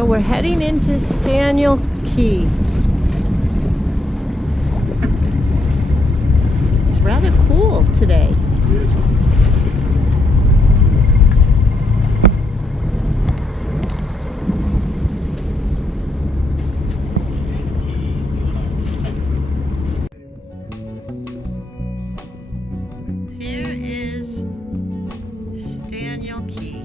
So we're heading into Staniel Key. It's rather cool today. Here is Staniel Key.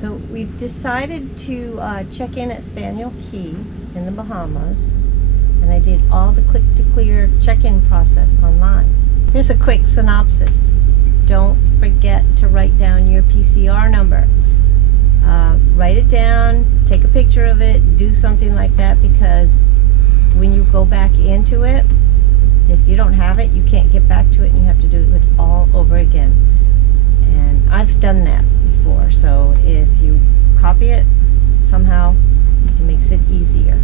So we've decided to check in at Staniel Key in the Bahamas, and I did all the click to clear check-in process online. Here's a quick synopsis. Don't forget to write down your PCR number. Write it down, take a picture of it, do something like that, because when you go back into it, if you don't have it, you can't get back to it, and you have to do it all over again. And I've done that before, so if you copy it somehow, it makes it easier.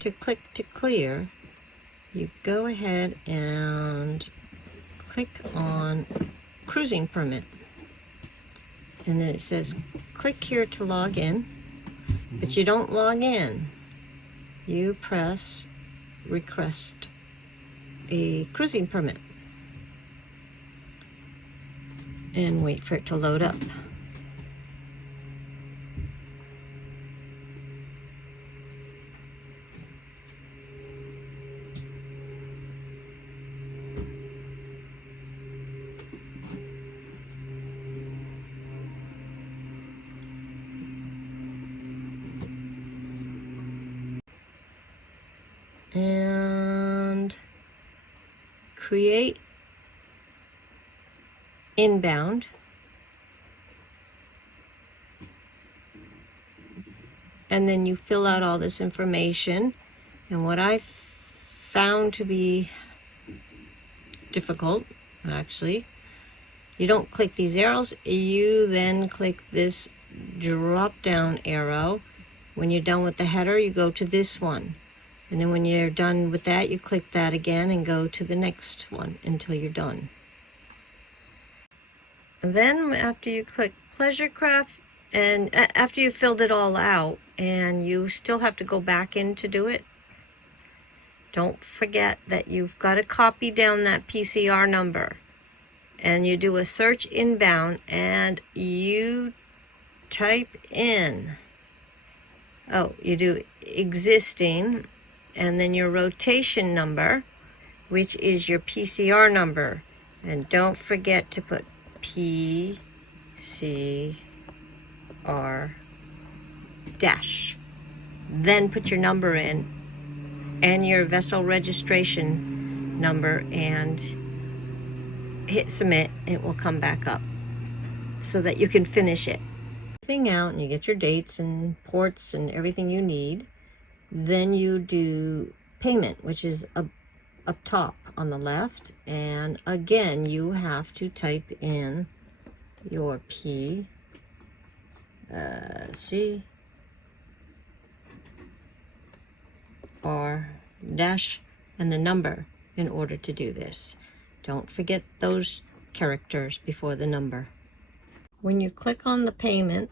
To click to clear, you go ahead and click on cruising permit, and then it says click here to log in, but you don't log in. You press request a cruising permit and wait for it to load up. And create inbound. And then you fill out all this information. And what I found to be difficult, actually, you don't click these arrows, you then click this drop down arrow. When you're done with the header, you go to this one. And then when you're done with that, you click that again and go to the next one until you're done. And then after you click pleasure craft, and after you've filled it all out and you still have to go back in to do it, don't forget that you've got to copy down that PCR number. And you do a search inbound and you type in, you do existing, and then your rotation number, which is your PCR number. And don't forget to put PCR dash. Then put your number in and your vessel registration number and hit submit. It will come back up so that you can finish it. Thing out, and you get your dates and ports and everything you need. Then you do payment, which is up top on the left, and again you have to type in your PCR dash and the number in order to do this. Don't forget those characters before the number. When you click on the payment,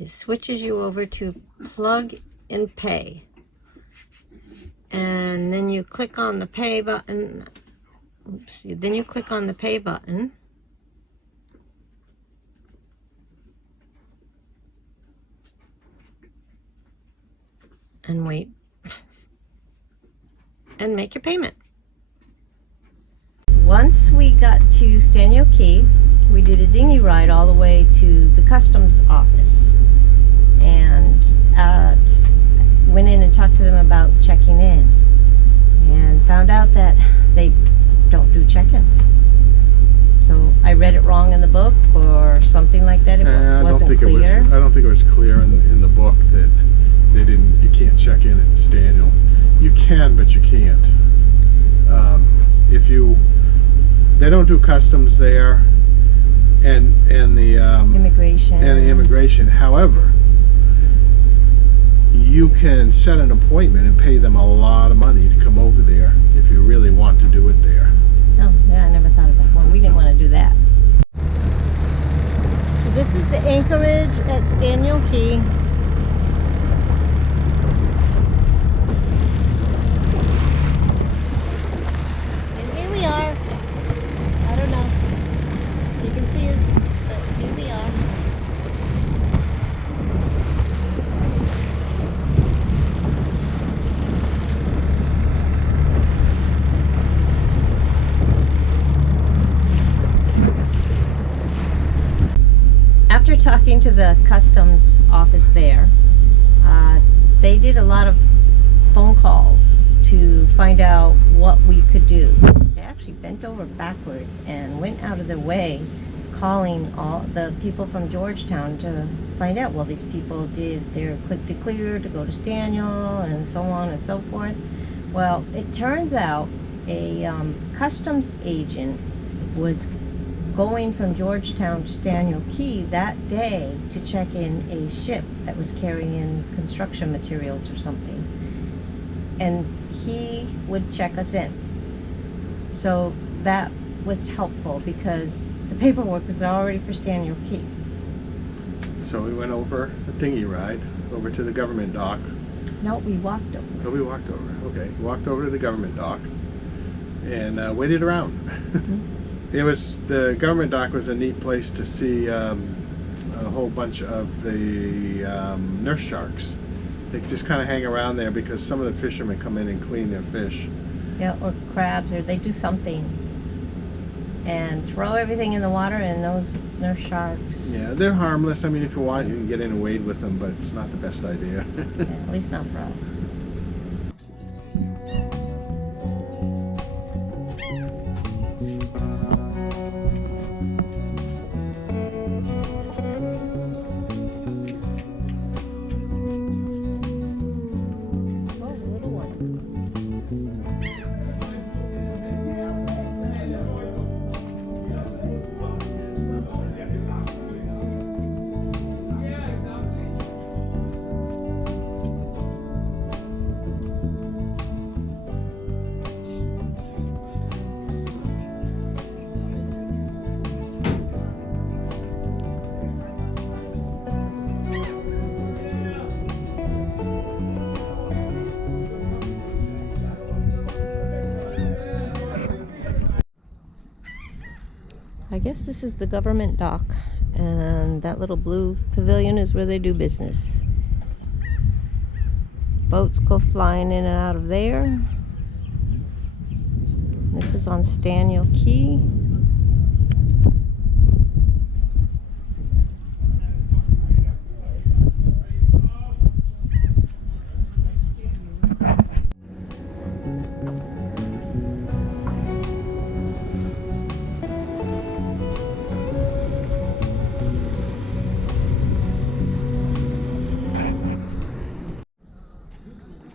it switches you over to plug and pay, and then you click on the pay button. Then you click on the pay button, and wait and make your payment. once we got to Staniel Key, we did a dinghy ride all the way to the customs office, and went in and talked to them about checking in, and found out that they don't do check-ins. So I read it wrong in the book or something like that. It wasn't clear. I don't think it was clear in the book that they didn't. You can't check in at Staniel. You can, but you can't. They don't do customs there, and the immigration. However, you can set an appointment and pay them a lot of money to come over there if you really want to do it there. Oh, yeah, I never thought of that. Well, we didn't want to do that. So this is the anchorage at Staniel Key. And here we are. I don't know if you can see us, but here we are. After talking to the customs office there, they did a lot of phone calls to find out what we could do. They actually bent over backwards and went out of their way calling all the people from Georgetown to find out, well, these people did their click to clear to go to Staniel and so on and so forth. Well, it turns out a customs agent was going from Georgetown to Staniel Key that day to check in a ship that was carrying construction materials or something, and he would check us in. So that was helpful because the paperwork was already for Staniel Key. So we went over a dinghy ride over to the government dock. No, we walked over. Oh, we walked over. Okay, walked over to the government dock and waited around. Mm-hmm. The government dock was a neat place to see a whole bunch of the nurse sharks. They just kind of hang around there because some of the fishermen come in and clean their fish. Yeah, or crabs, or they do something and throw everything in the water, and those nurse sharks. Yeah, they're harmless. I mean, if you want, you can get in and wade with them, but it's not the best idea. Yeah, at least not for us. I guess this is the government dock, and that little blue pavilion is where they do business. Boats go flying in and out of there. This is on Staniel Key.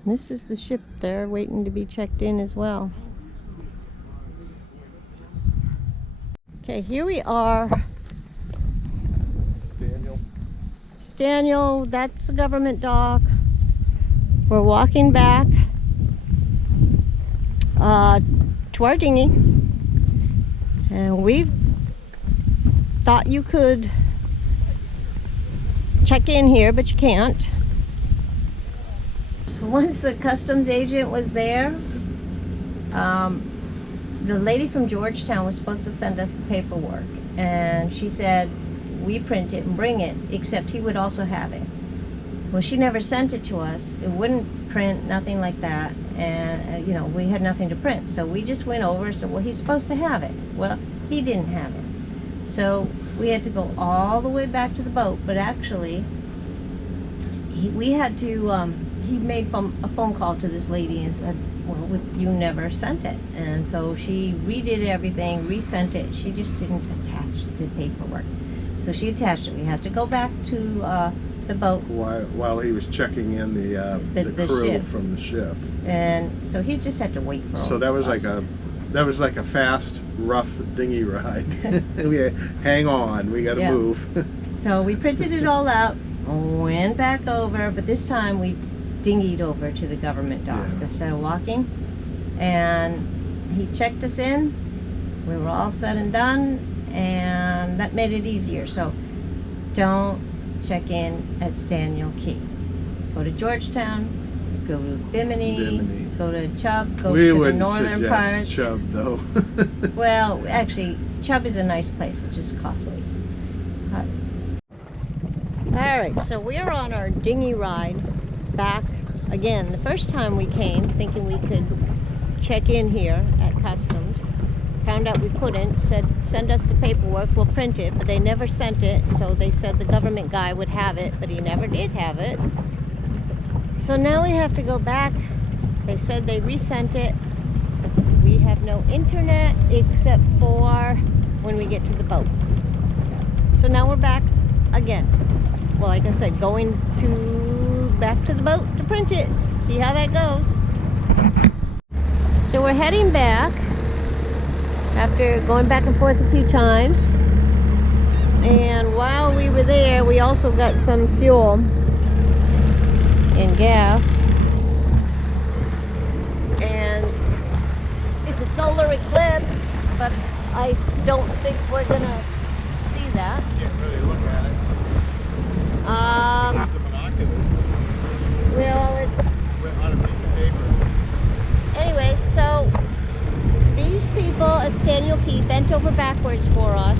This is the ship there waiting to be checked in as well. Okay, here we are. Staniel, that's the government dock. We're walking back to our dinghy. And we thought you could check in here, but you can't. So once the customs agent was there, the lady from Georgetown was supposed to send us the paperwork, and she said we print it and bring it, except he would also have it. Well, she never sent it to us. It wouldn't print, nothing like that. And, you know, we had nothing to print. So we just went over and said, well, he's supposed to have it. Well, he didn't have it. So we had to go all the way back to the boat. But actually, we had to, he made a phone call to this lady and said, well, you never sent it. And so she redid everything, resent it. She just didn't attach the paperwork. So she attached it. We had to go back to the boat while he was checking in the crew ship. from the ship. And so he just had to wait for So that was us. like a fast, rough dinghy ride. We hang on, we got to move. So we printed it all out, went back over, but this time we dinghied over to the government dock instead of walking. And he checked us in. We were all said and done. And that made it easier. So don't check in at Staniel Key. Go to Georgetown, go to Bimini, go to Chubb, go to the northern parts. Chubb, though. Well, actually, Chubb is a nice place. It's just costly. All right, so we're on our dinghy ride back again. The first time we came, thinking we could check in here at customs. Found out we couldn't, said send us the paperwork, we'll print it, but they never sent it. So they said the government guy would have it, but he never did have it. So now we have to go back. They said they resent it. We have no internet except for when we get to the boat. So now we're back again. Well, like I said, going back to the boat to print it. See how that goes. So we're heading back after going back and forth a few times. And while we were there, we also got some fuel and gas. And it's a solar eclipse, but I don't think we're gonna see that. Can't really look at it. Use the binoculars. Well, it's On a piece of paper. anyway, so these people at Staniel Key bent over backwards for us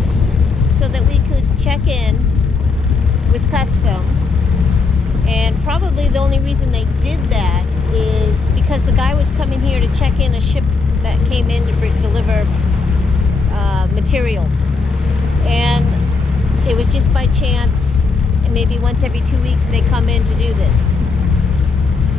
so that we could check in with customs. And probably the only reason they did that is because the guy was coming here to check in a ship that came in to deliver materials. And it was just by chance, and maybe once every 2 weeks they come in to do this.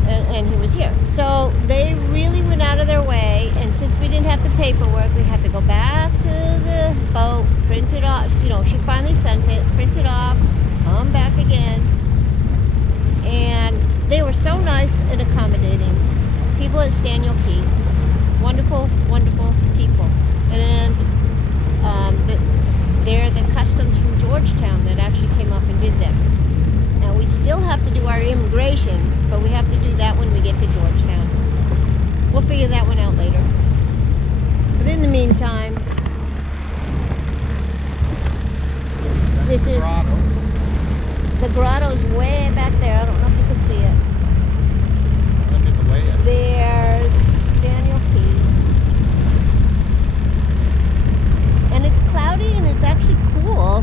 And he was here. So they really went out of their way, and since we didn't have the paperwork, we had to go back to the boat, print it off. You know, she finally sent it, print it off, come back again. And they were so nice and accommodating. People at Staniel Key, wonderful, wonderful people. And they're the customs from Georgetown that actually came up and did them. Now we still have to do our immigration, but we have to do that when we get to Georgetown. We'll figure that one out later. But in the meantime, this is the grotto's way back there. I don't know if you can see it. Look at the way up. There's Staniel Key. And it's cloudy and it's actually cool.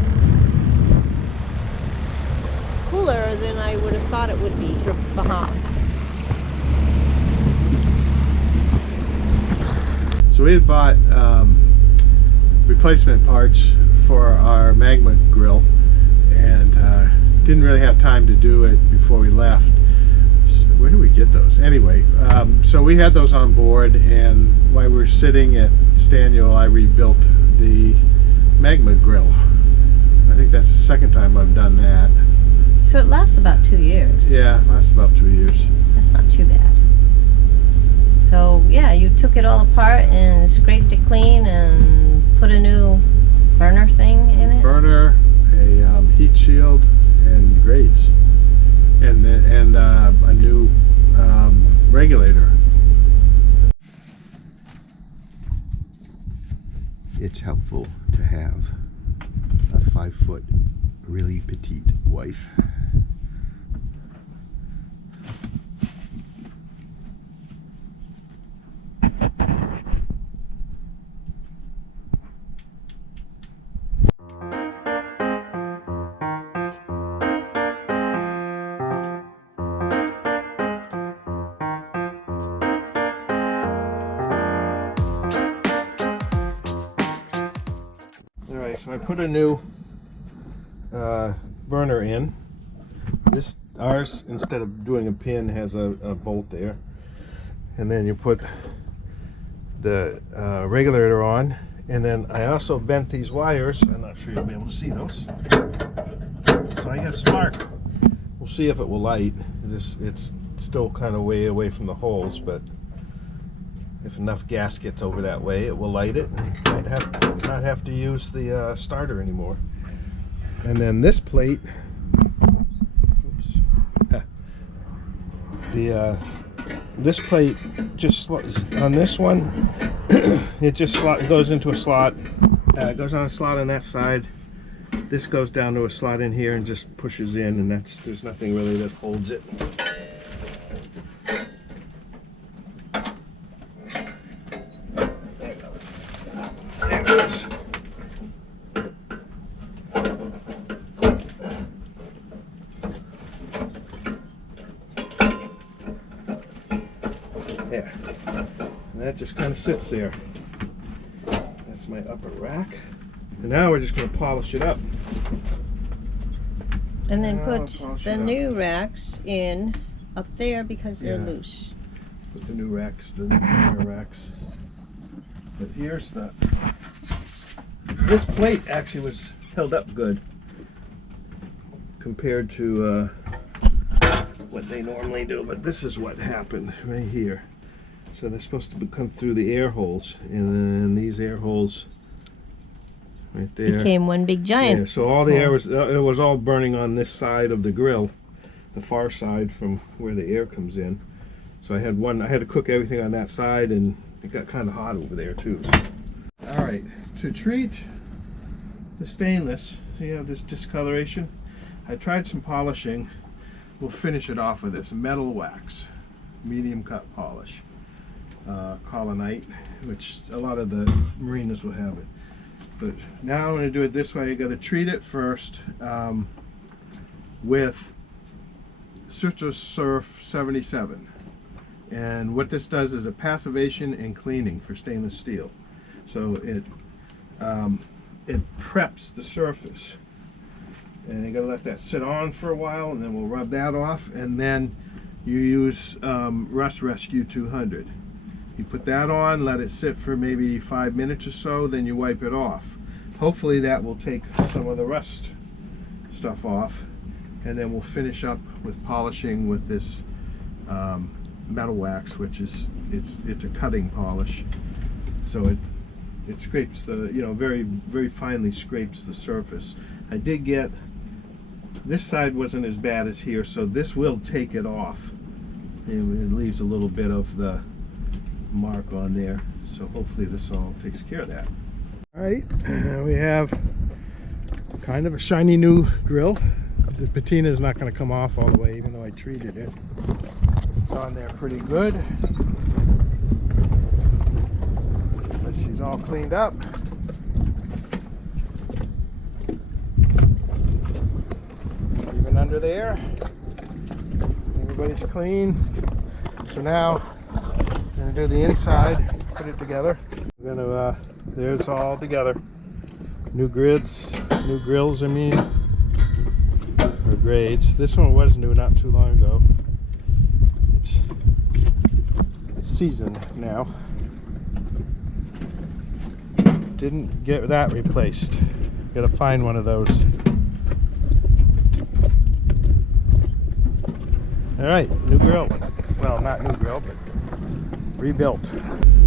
Cooler than I would have thought it would be for Bahamas. So we had bought replacement parts for our magma grill, and didn't really have time to do it before we left. So where did we get those? Anyway, so we had those on board, and while we were sitting at Staniel, I rebuilt the magma grill. I think that's the second time I've done that. So it lasts about 2 years. Yeah, lasts about 2 years. That's not too bad. So yeah, you took it all apart and scraped it clean and put a new burner thing in it. Burner, a heat shield, and grates, and a new regulator. It's helpful to have a 5-foot, really petite wife. Okay, so I put a new burner in. Ours, instead of doing a pin, has a bolt there. And then you put the regulator on. And then I also bent these wires. I'm not sure you'll be able to see those. So I got a spark. We'll see if it will light. It's still kind of way away from the holes, but if enough gas gets over that way, it will light it. Might not have to use the starter anymore. And then this plate, this plate just on this one, it just goes into a slot. It goes on a slot on that side. This goes down to a slot in here and just pushes in, and there's nothing really that holds it. There it goes. There. And that just kind of sits there. That's my upper rack. And now we're just going to polish it up. And then put the new racks in up there because they're loose. Put the new racks, the new corner racks. But here's this plate actually was held up good compared to what they normally do. But this is what happened right here. So they're supposed to come through the air holes, and then these air holes right there became one big giant. Yeah, so all the air it was all burning on this side of the grill, the far side from where the air comes in. So I had to cook everything on that side, and it got kind of hot over there too. All right, to treat the stainless, so you have this discoloration. I tried some polishing. We'll finish it off with this metal wax, medium cut polish, colonite, which a lot of the marinas will have it. But now I'm going to do it this way. You got to treat it first with Citrus Surf 77. And what this does is a passivation and cleaning for stainless steel. So it preps the surface. And you got to let that sit on for a while, and then we'll rub that off. And then you use Rust Rescue 200. You put that on, let it sit for maybe 5 minutes or so, then you wipe it off. Hopefully that will take some of the rust stuff off, and then we'll finish up with polishing with this metal wax, which is it's a cutting polish, so it scrapes the very very finely scrapes the surface. I did get this side wasn't as bad as here, so this will take it off. It leaves a little bit of the mark on there, so hopefully this all takes care of that. All right, and we have kind of a shiny new grill. The patina is not going to come off all the way, even though I treated it. It's on there pretty good, but she's all cleaned up. Even under there, everybody's clean. So now I'm going to do the inside, put it together. We're going to, there's all together. New grills, I mean, or grades. This one was new not too long ago. It's seasoned now. Didn't get that replaced. Got to find one of those. All right, new grill. Well, not new grill, but rebuilt.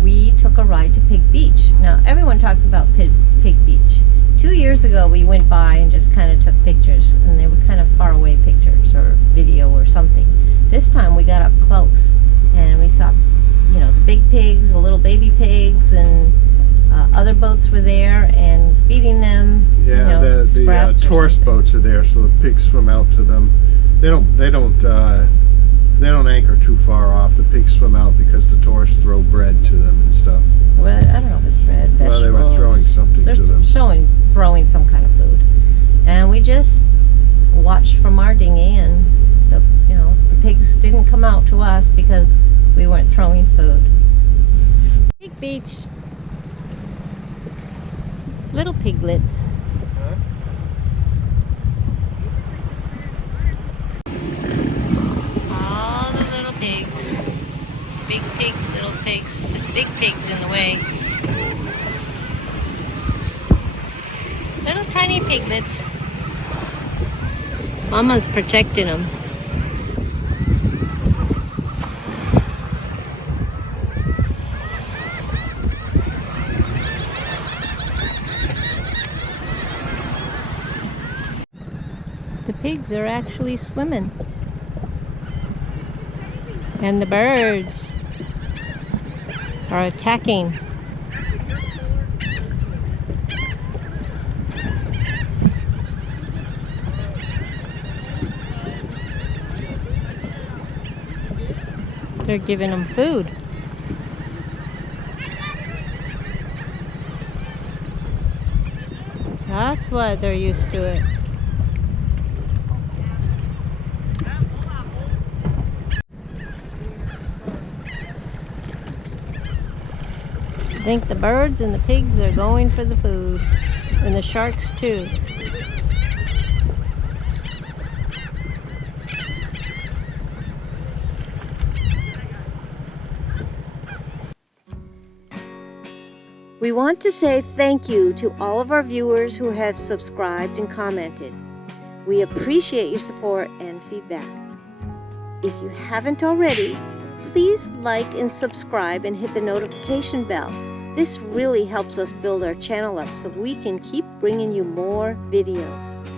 We took a ride to Pig Beach. Now everyone talks about Pig Beach. 2 years ago we went by and just kind of took pictures, and they were kind of far away pictures or video or something. This time we got up close and we saw, the big pigs, the little baby pigs, and other boats were there and feeding them. Yeah, the tourist boats are there, so the pigs swim out to them. They don't anchor too far off. The pigs swim out because the tourists throw bread to them and stuff. Well, I don't know if it's bread, vegetables. Well, they were throwing something to them. They're throwing some kind of food. And we just watched from our dinghy, and the pigs didn't come out to us because we weren't throwing food. Pig Beach. Little piglets. Huh? All the little pigs. Big pigs, little pigs. This big pig's in the way. Little tiny piglets. Mama's protecting them. The pigs are actually swimming. And the birds are attacking. They're giving them food. That's why they're used to it. I think the birds and the pigs are going for the food. And the sharks too. We want to say thank you to all of our viewers who have subscribed and commented. We appreciate your support and feedback. If you haven't already, please like and subscribe and hit the notification bell. This really helps us build our channel up so we can keep bringing you more videos.